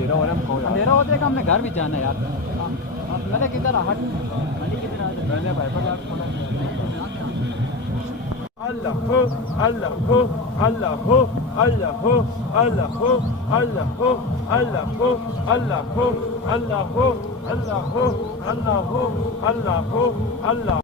अंधेरा हो रहा है, अंधेरा होते का हमने घर भी जाना है यार। मैंने किधर हट मंडी किधर मैंने भाई पर अल्लाह हो अल्लाह हो अल्लाह हो अल्लाह हो अल्लाह हो अल्लाह हो अल्लाह हो अल्लाह हो अल्लाह हो अल्लाह हो अल्लाह हो अल्लाह हो अल्लाह